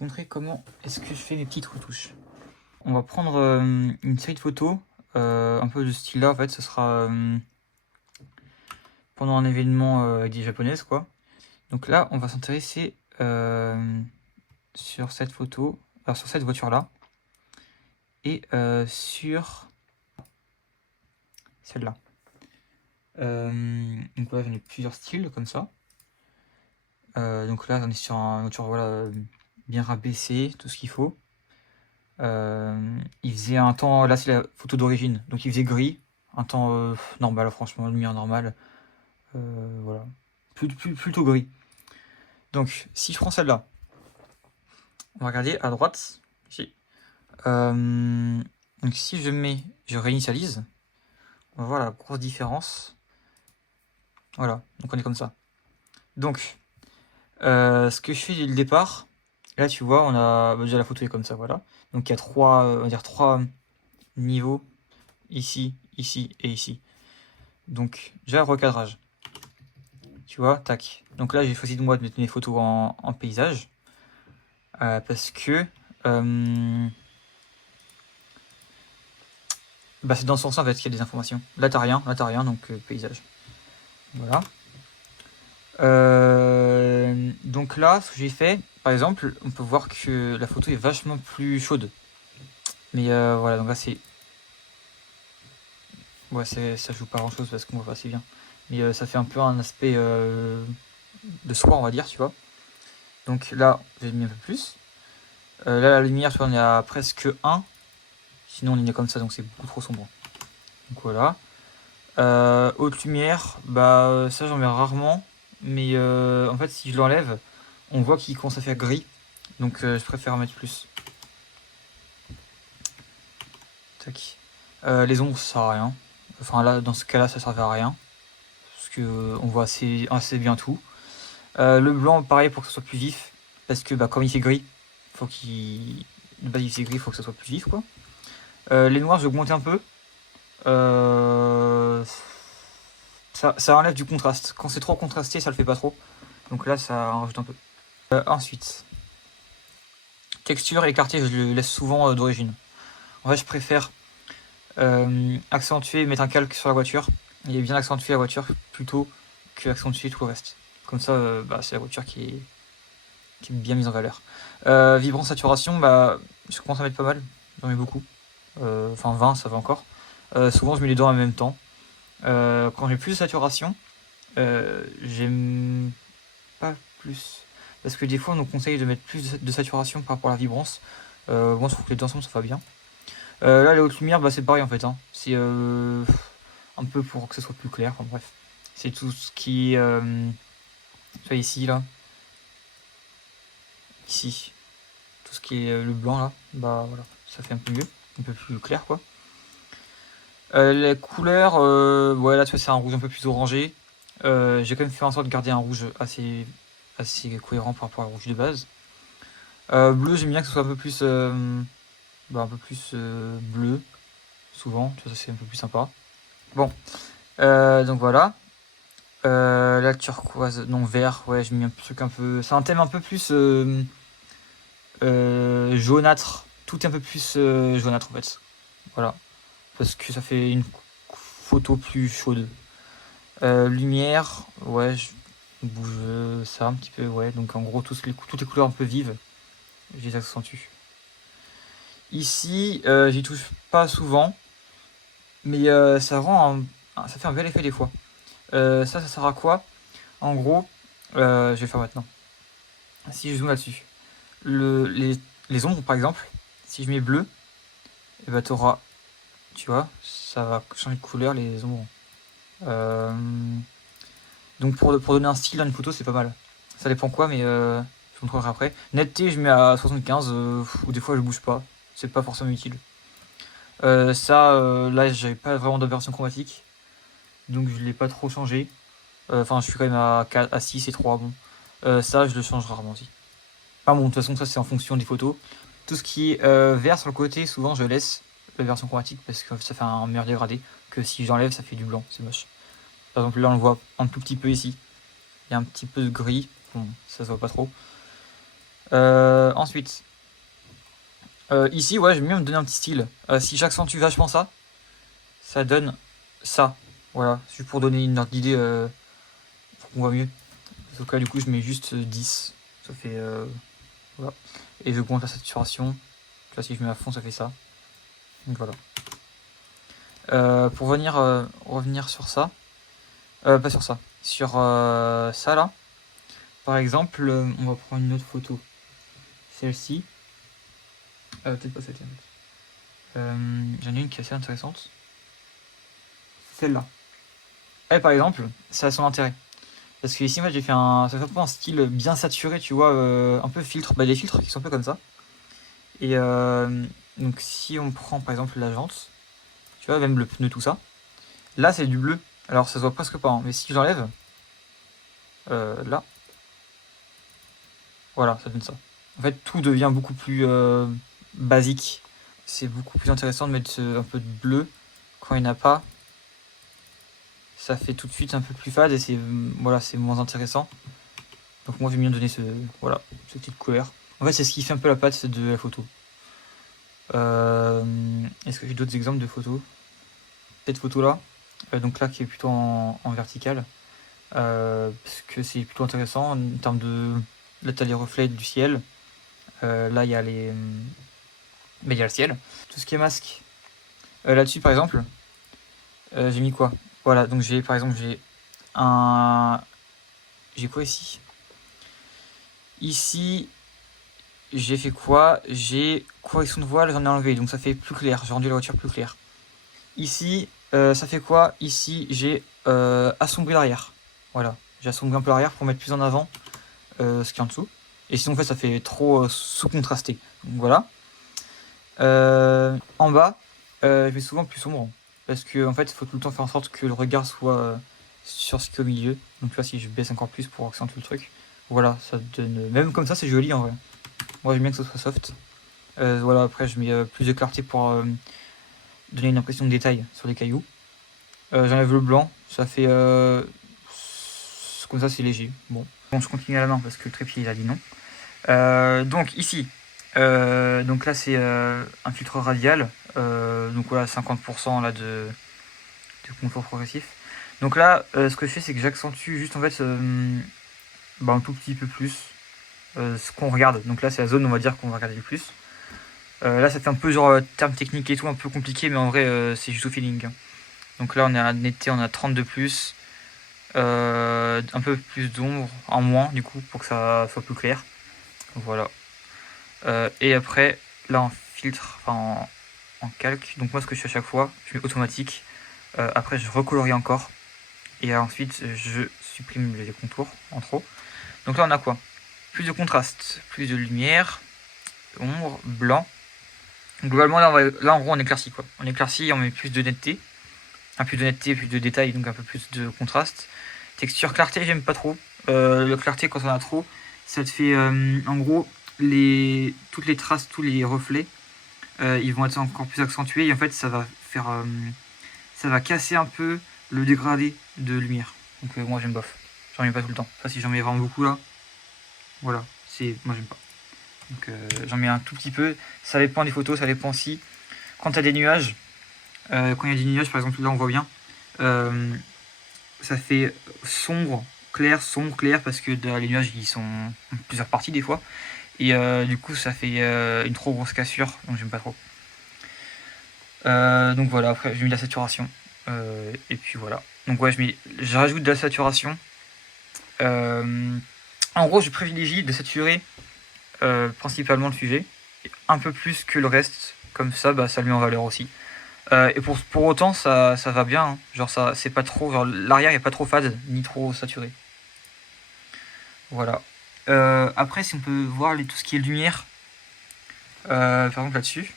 te montrer comment est-ce que je fais mes petites retouches. On va prendre une série de photos, un peu de ce style-là en fait, ce sera pendant un événement avec des japonaises quoi. Donc là, on va s'intéresser sur cette photo, alors sur cette voiture-là, et sur celle-là. Donc voilà, j'en ai plusieurs styles comme ça. Donc là, on est sur une voiture voilà, bien rabaissée, tout ce qu'il faut. Il faisait un temps, là c'est la photo d'origine, donc il faisait gris, un temps normal, franchement, lumière normale, voilà, plutôt gris. Donc si je prends celle-là, on va regarder à droite, ici. Donc si je réinitialise, on va voir la grosse différence. Voilà, donc on est comme ça. Donc, ce que je fais dès le départ, là tu vois, on a déjà la photo est comme ça, voilà. Donc il y a on va dire trois niveaux, ici, ici et ici. Donc déjà le recadrage. Tu vois, tac. Donc là j'ai choisi de moi de mettre mes photos en paysage. Parce que bah, c'est dans ce sens en fait qu'il y a des informations. Là t'as rien, donc paysage. Voilà. Donc là, ce que j'ai fait, par exemple, on peut voir que la photo est vachement plus chaude. Mais voilà, donc là c'est... Ouais, ça joue pas grand chose parce qu'on voit pas assez bien. Mais ça fait un peu un aspect de soir, on va dire, tu vois. Donc là, j'ai mis un peu plus. Là, la lumière, tu vois, on est à presque 1. Sinon, on est comme ça, donc c'est beaucoup trop sombre. Donc voilà. Haute lumière, bah ça j'en mets rarement. Mais en fait, si je l'enlève, on voit qu'il commence à faire gris. Donc je préfère en mettre plus. Tac. Les ombres, ça sert à rien. Enfin là, dans ce cas-là, ça servait à rien. Parce que on voit assez bien tout. Le blanc, pareil, pour que ce soit plus vif. Parce que bah, comme il fait gris, faut qu'il... De base, il fait gris, faut que ça soit plus vif, quoi. Les noirs, je vais augmenter un peu. Ça enlève du contraste. Quand c'est trop contrasté, ça le fait pas trop. Donc là, ça en rajoute un peu. Ensuite, texture et quartier, je le laisse souvent d'origine. En fait, je préfère accentuer, mettre un calque sur la voiture. Et bien accentuer la voiture plutôt que accentuer tout le reste. Comme ça, bah, c'est la voiture qui est bien mise en valeur. Vibrant saturation, bah, je commence à mettre pas mal. J'en mets beaucoup. Enfin 20, ça va encore. Souvent, je mets les deux en même temps. Quand j'ai plus de saturation, j'aime pas plus. Parce que des fois, on nous conseille de mettre plus de saturation par rapport à la vibrance. Moi, je trouve que les deux ensemble, ça va bien. Là, les hautes lumières, bah, c'est pareil en fait. Hein. C'est un peu pour que ce soit plus clair. Enfin, bref. C'est tout ce qui est. Tu vois, ici, là. Ici. Tout ce qui est le blanc, là. Bah voilà. Ça fait un peu mieux. Un peu plus clair, quoi. Les couleurs, ouais, là, tu vois, c'est un rouge un peu plus orangé. J'ai quand même fait en sorte de garder un rouge assez cohérent par rapport au rouge de base. Bleu, j'aime bien que ce soit un peu plus, bleu, souvent, tu vois, ça c'est un peu plus sympa. Bon, donc voilà. Là, turquoise, non, vert, ouais, j'ai mis un truc un peu... C'est un thème un peu plus jaunâtre. Tout est un peu plus jaunâtre en fait. Voilà. Parce que ça fait une photo plus chaude. Lumière, ouais, je bouge ça un petit peu, ouais. Donc en gros, toutes les couleurs un peu vives, je les accentue. Ici, j'y touche pas souvent, mais ça fait un bel effet des fois. Ça sert à quoi? En gros, je vais faire maintenant. Si je zoome là-dessus, les ombres par exemple, si je mets bleu, et bah t'auras, tu vois, ça va changer de couleur les ombres. Donc pour donner un style à une photo, c'est pas mal. Ça dépend quoi, mais je vous montrerai après. Netteté, je mets à 75, ou des fois je bouge pas. C'est pas forcément utile. Là, j'avais pas vraiment d'aberration chromatique, donc je l'ai pas trop changé. Enfin, je suis quand même à 6 et 3, bon. Ça, je le change rarement aussi. Enfin bon, de toute façon, ça c'est en fonction des photos. Tout ce qui est vert sur le côté, souvent je laisse la version chromatique parce que ça fait un meilleur dégradé. Que si j'enlève, ça fait du blanc, c'est moche. Par exemple, là on le voit un tout petit peu ici. Il y a un petit peu de gris, bon, ça se voit pas trop. Ensuite, ici, ouais, j'aime bien me donner un petit style. Si j'accentue vachement ça donne ça. Voilà, c'est pour donner une ordre d'idée, pour qu'on voit mieux. Au cas, du coup, je mets juste 10. Ça fait. Voilà. Et j'augmente la saturation. Tu vois, si je mets à fond, ça fait ça. Donc voilà. Pour revenir sur ça. Pas sur ça. Sur ça là. Par exemple, on va prendre une autre photo. Celle-ci. Peut-être pas celle-ci en fait. J'en ai une qui est assez intéressante. Celle-là. Elle par exemple, ça a son intérêt. Parce que ici, en fait, j'ai fait ça fait un peu un style bien saturé, tu vois, un peu filtre. Bah, les filtres qui sont un peu comme ça. Et donc, si on prend par exemple la jante, tu vois, même le pneu, tout ça. Là, c'est du bleu. Alors, ça se voit presque pas, hein, mais si j'enlève, là, voilà, ça donne ça. En fait, tout devient beaucoup plus basique. C'est beaucoup plus intéressant de mettre un peu de bleu quand il n'y en a pas. Ça fait tout de suite un peu plus fade et c'est voilà, c'est moins intéressant. Donc moi j'aime bien donner voilà, cette petite couleur. En fait, c'est ce qui fait un peu la patte de la photo. Est-ce que j'ai d'autres exemples de photos? Cette photo là, donc là qui est plutôt en vertical, parce que c'est plutôt intéressant en termes de. Là t'as les reflets du ciel. Là il y a il y a le ciel. Tout ce qui est masque. Là-dessus par exemple, j'ai mis quoi? Voilà, donc j'ai par exemple j'ai quoi ici? Ici, j'ai fait quoi? J'ai correction de voile, j'en ai enlevé, donc ça fait plus clair. J'ai rendu la voiture plus claire. Ici, ça fait quoi? Ici, j'ai assombri l'arrière. Voilà, j'ai assombri un peu l'arrière pour mettre plus en avant ce qui est en dessous. Et sinon, en fait, ça fait trop sous-contrasté. Donc voilà. En bas, je mets souvent plus sombre. Parce que en fait, il faut tout le temps faire en sorte que le regard soit sur ce qui est au milieu. Donc là, si je baisse encore plus pour accentuer le truc, voilà, ça donne. Même comme ça, c'est joli en vrai. Moi, j'aime bien que ce soit soft. Voilà, après, je mets plus de clarté pour donner une impression de détail sur les cailloux. J'enlève le blanc, ça fait. Comme ça, c'est léger. Bon, je continue à la main parce que le trépied il a dit non. Donc, ici, donc là, c'est un filtre radial. Donc voilà, 50% là, de confort progressif. Donc là, ce que je fais, c'est que j'accentue juste en fait un tout petit peu plus ce qu'on regarde. Donc là, c'est la zone, on va dire, qu'on va regarder le plus. Là, ça fait un peu genre terme technique et tout, un peu compliqué, mais en vrai, c'est juste au feeling. Donc là, on est à netteté, on a 30 de plus. Un peu plus d'ombre, en moins, du coup, pour que ça soit plus clair. Voilà. Et après, là, en filtre, enfin en calque. Donc moi, ce que je fais à chaque fois, je mets automatique. Après, je recolorie encore. Et ensuite, je supprime les contours en trop. Donc là, on a quoi? Plus de contraste, plus de lumière, ombre, blanc. Globalement, là, en gros, on éclaircit quoi. On éclaircit, on met plus de netteté. Plus de netteté, plus de détails, donc un peu plus de contraste. Texture clarté, j'aime pas trop. La clarté, quand on a trop, ça te fait en gros toutes les traces, tous les reflets, ils vont être encore plus accentués et en fait, ça va faire, ça va casser un peu le dégradé de lumière. Donc moi, j'aime bof. J'en mets pas tout le temps. Enfin, si j'en mets vraiment beaucoup là, voilà, moi j'aime pas. Donc j'en mets un tout petit peu. Ça dépend des photos, ça dépend si quand t'as des nuages. Quand il y a des nuages, par exemple, là on voit bien, ça fait sombre, clair, parce que les nuages ils sont en plusieurs parties des fois. Et du coup, ça fait une trop grosse cassure, donc j'aime pas trop. Donc voilà, après j'ai mis de la saturation. Et puis voilà. Donc ouais, je rajoute de la saturation. En gros, je privilégie de saturer principalement le sujet, un peu plus que le reste. Comme ça, bah, ça le met en valeur aussi. Et pour autant, ça va bien. Hein. Genre, ça, c'est pas trop. Genre, l'arrière est pas trop fade, ni trop saturé. Voilà. Après, si on peut voir tout ce qui est lumière, par exemple là-dessus.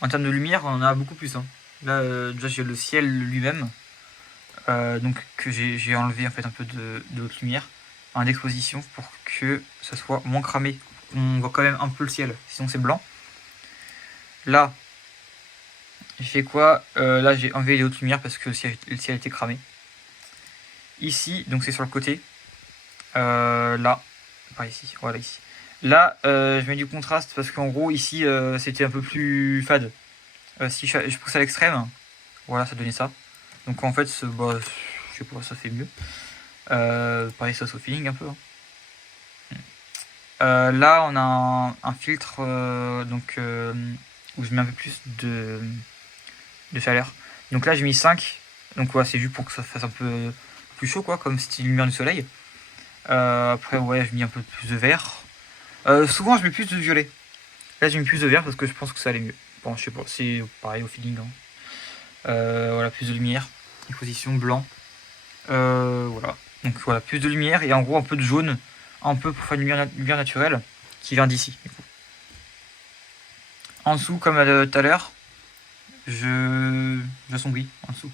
En termes de lumière, on en a beaucoup plus. Hein. Là, déjà, j'ai le ciel lui-même. Donc, que j'ai enlevé en fait un peu de haute lumière en exposition pour que ça soit moins cramé. On voit quand même un peu le ciel, sinon c'est blanc. Là, j'ai fait quoi? Là, j'ai enlevé les hautes lumières parce que le ciel était cramé. Ici, donc c'est sur le côté. Là, pas ici, voilà ici. Là, je mets du contraste parce qu'en gros, ici, c'était un peu plus fade. Si je pousse à l'extrême, voilà, ça donnait ça. Donc en fait, bah, je sais pas, ça fait mieux. Pareil, ça au feeling un peu. Hein. Là, on a un filtre donc, où je mets un peu plus de chaleur. Donc là, j'ai mis 5. Donc ouais, c'est juste pour que ça fasse un peu plus chaud, quoi, comme style lumière du soleil. Après, ouais, je mets un peu plus de vert. Souvent, je mets plus de violet. Là, j'ai mis plus de vert parce que je pense que ça allait mieux. Bon, je sais pas, c'est pareil au feeling. Hein. Voilà, plus de lumière. Exposition blanc. Voilà. Donc voilà, plus de lumière et en gros un peu de jaune. Un peu pour faire une lumière naturelle qui vient d'ici. En dessous, comme tout à l'heure, j'assombris en dessous.